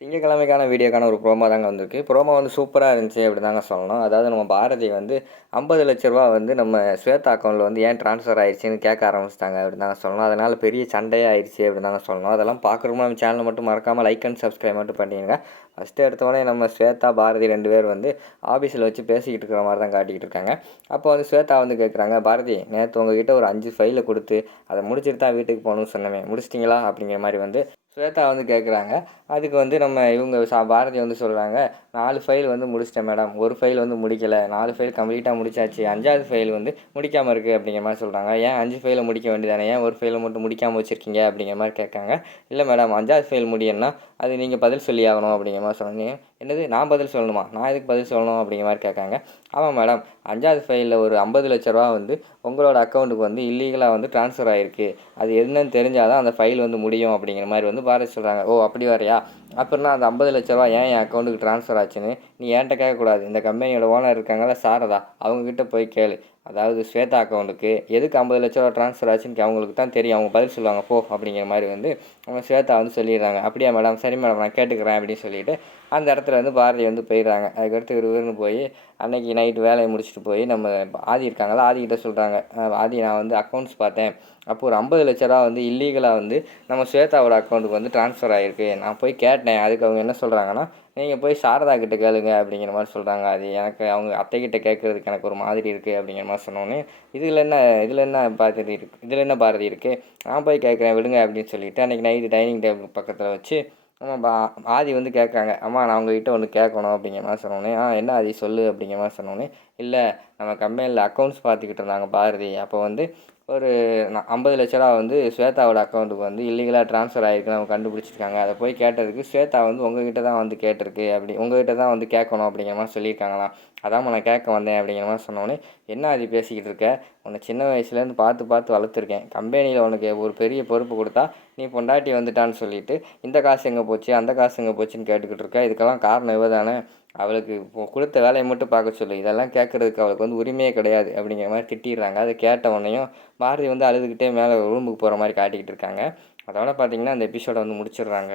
திங்கக்கிழமைக்கான வீடியோக்கான ஒரு ப்ரோமோ தாங்க வந்திருக்கு. ப்ரோமோ வந்து சூப்பராக இருந்துச்சு அப்படி தாங்க சொல்லணும். அதாவது நம்ம பாரதி வந்து ஐம்பது லட்ச ரூபா வந்து நம்ம ஸ்வேதா அக்கௌண்ட்டில் வந்து ஏன் ட்ரான்ஸ்ஃபர் ஆயிடுச்சுன்னு கேட்க ஆரம்பிச்சிட்டாங்க அப்படி தாங்க சொல்லணும். அதனால் பெரிய சண்டையாக ஆயிடுச்சு அப்படி தாங்க சொல்லணும். அதெல்லாம் பார்க்குறோமோ நம்ம சேனலை மட்டும் மறக்காமல் லைக் அண்ட் சப்ஸ்கிரைப் மட்டும் பண்ணிடுங்க. ஃபஸ்ட்டு எடுத்தோடனே நம்ம ஸ்வேதா பாரதி ரெண்டு பேர் வந்து ஆஃபீஸில் வச்சு பேசிக்கிட்டு இருக்கிற மாதிரி தான் காட்டிக்கிட்டு இருக்காங்க. அப்போ வந்து ஸ்வேதா வந்து கேட்குறாங்க பாரதி நேற்று உங்ககிட்ட ஒரு அஞ்சு ஃபைலை கொடுத்து அதை முடிச்சுட்டு தான் வீட்டுக்கு போகணும்னு சொன்னமே முடிச்சிட்டிங்களா? அப்படிங்கிற மாதிரி வந்து ஸ்வேதா வந்து கேட்குறாங்க அதுக்கு வந்து நம்ம இவங்க சா பாரதி வந்து சொல்கிறாங்க நாலு ஃபைல் வந்து முடிச்சிட்டேன் மேடம் ஒரு ஃபைல் வந்து முடிக்கலை. நாலு ஃபைல் கம்ப்ளீட்டாக முடிச்சாச்சு. அஞ்சாவது ஃபைல் வந்து முடிக்காமல் இருக்குது அப்படிங்கிற மாதிரி சொல்கிறாங்க ஏன் அஞ்சு ஃபைலை முடிக்க வேண்டியதானே? ஏன் ஒரு ஃபைலை மட்டும் முடிக்காமல் வச்சுருக்கீங்க? அப்படிங்கிற மாதிரி கேட்காங்க. இல்லை மேடம் அஞ்சாவது ஃபைல் முடியும்னா அது நீங்கள் பதில் சொல்லி ஆகணும் அப்படிங்கிற மாதிரி சொன்னீங்க. என்னது நான் பதில் சொல்லணுமா? நான் எதுக்கு பதில் சொல்லணும் அப்படிங்கிற மாதிரி கேட்காங்க. ஆமாம் மேடம். அஞ்சாவது ஃபைலில் ஒரு ஐம்பது லட்ச ரூபா வந்து உங்களோட அக்கௌண்ட்டுக்கு வந்து இல்லீகலாக வந்து ட்ரான்ஸ்ஃபர் ஆகிருக்கு அது என்னன்னு தெரிஞ்சால் தான் அந்த ஃபைல் வந்து முடியும் அப்படிங்கிற மாதிரி வந்து பாரதி சொல்கிறாங்க ஓ அப்படி வரையா அப்புறம்னா அந்த ஐம்பது லட்ச ரூபா ஏன் என் அக்கௌண்ட்டுக்கு ட்ரான்ஸ்ஃபர் ஆச்சுன்னு நீ என்கிட்ட கேட்கக்கூடாது. இந்த கம்பெனியோட ஓனர் இருக்காங்கல்ல சாரதா அவங்கக்கிட்ட போய் கேளு. அதாவது ஸ்வேதா அக்கௌண்ட்டுக்கு எதுக்கு ஐம்பது லட்ச ரூபா ட்ரான்ஸ்ஃபர் ஆச்சுன்னு அவங்களுக்கு தான் தெரியும். அவங்க பதில் சொல்லுவாங்க போ அப்படிங்கிற மாதிரி வந்து அவங்க ஸ்வேதா வந்து சொல்லிடுறாங்க. அப்படியா மேடம்? சரி மேடம் நான் கேட்டுக்கிறேன் அப்படின்னு சொல்லிட்டு அந்த இடத்துல வந்து பாரதி வந்து போயிடுறாங்க. அதுக்கடுத்து விறுவிறுன்னு போய் அன்னைக்கு நைட்டு வேலையை முடிச்சுட்டு போய் நம்ம ஆதி இருக்காங்களா ஆதிக்கிட்ட சொல்கிறாங்க ஆதி நான் வந்து அக்கௌண்ட்ஸ் பார்த்தேன். அப்போ ஒரு ஐம்பது லட்ச ரூபா வந்து இல்லீகலாக வந்து நம்ம ஸ்வேதாவோட அக்கௌண்ட்டுக்கு வந்து ட்ரான்ஸ்ஃபர் ஆகிருக்கு நான் போய் கேட்டேன். அதுக்கு அவங்க என்ன சொல்கிறாங்கன்னா நீங்கள் போய் சாரதா கிட்ட கேளுங்க அப்படிங்கிற மாதிரி சொல்கிறாங்க அது எனக்கு அவங்க அத்தைக்கிட்ட கேட்குறதுக்கு எனக்கு ஒரு மாதிரி இருக்குது அப்படிங்கிற மாதிரி சொன்னோன்னே இதில் என்ன இதில் என்ன பாரதி இருக்கு இதில் என்ன பாரதி இருக்குது நான் போய் கேட்குறேன் விடுங்க அப்படின்னு சொல்லிவிட்டு அன்றைக்கி நைட்டு டைனிங் டேபிள் பக்கத்தில் வச்சு பா ஆதி வந்து கேட்குறாங்க அம்மா நான் உங்ககிட்ட ஒன்று கேட்கணும் அப்படிங்கிற மாதிரி சொன்னோன்னே ஆ என்ன ஆதி சொல்லு அப்படிங்கிற மாதிரி சொன்னோன்னே இல்லை நம்ம கம்பெனியில் அக்கௌண்ட்ஸ் பார்த்துக்கிட்டு இருந்தாங்க பாரதி. அப்போ வந்து ஒரு ஐம்பது லட்ச ரூபா வந்து ஸ்வேதாவோட அக்கௌண்ட்டுக்கு வந்து இல்லீகலாக ட்ரான்ஸ்ஃபர் ஆகிருக்குன்னு அவங்க கண்டுபிடிச்சிருக்காங்க. அதை போய் கேட்டதுக்கு ஸ்வேதா வந்து உங்ககிட்ட தான் வந்து கேட்டிருக்கு அப்படி உங்ககிட்ட தான் வந்து கேட்கணும் அப்படிங்கிற மாதிரி சொல்லியிருக்காங்களாம். அதான் நான் கேட்க வந்தேன் அப்படிங்கிற மாதிரி சொன்னோன்னே என்ன அது பேசிக்கிட்டு இருக்க? உன்னை சின்ன வயசுலேருந்து பார்த்து பார்த்து வளர்த்துருக்கேன். கம்பெனியில் உனக்கு ஒரு பெரிய பொறுப்பு கொடுத்தா நீ பொண்டாட்டி வந்துட்டான்னு சொல்லிட்டு இந்த காசு எங்கே போச்சு அந்த காசு எங்கே போச்சுன்னு கேட்டுக்கிட்டு இருக்க. இதுக்கெல்லாம் காரணம் இவ தானே அவளுக்கு கொடுத்த வேலையை மட்டும் பார்க்க சொல்லு. இதெல்லாம் கேட்குறதுக்கு அவளுக்கு வந்து உரிமையே கிடையாது அப்படிங்கிற மாதிரி திட்டிடுறாங்க. அதை கேட்ட உடனேயும் பாரதி வந்து அழுதுகிட்டே மேலே ரூமுக்கு போகிற மாதிரி காட்டிக்கிட்டு இருக்காங்க. அதோட பார்த்தீங்கன்னா அந்த எபிசோடை வந்து முடிச்சிடுறாங்க.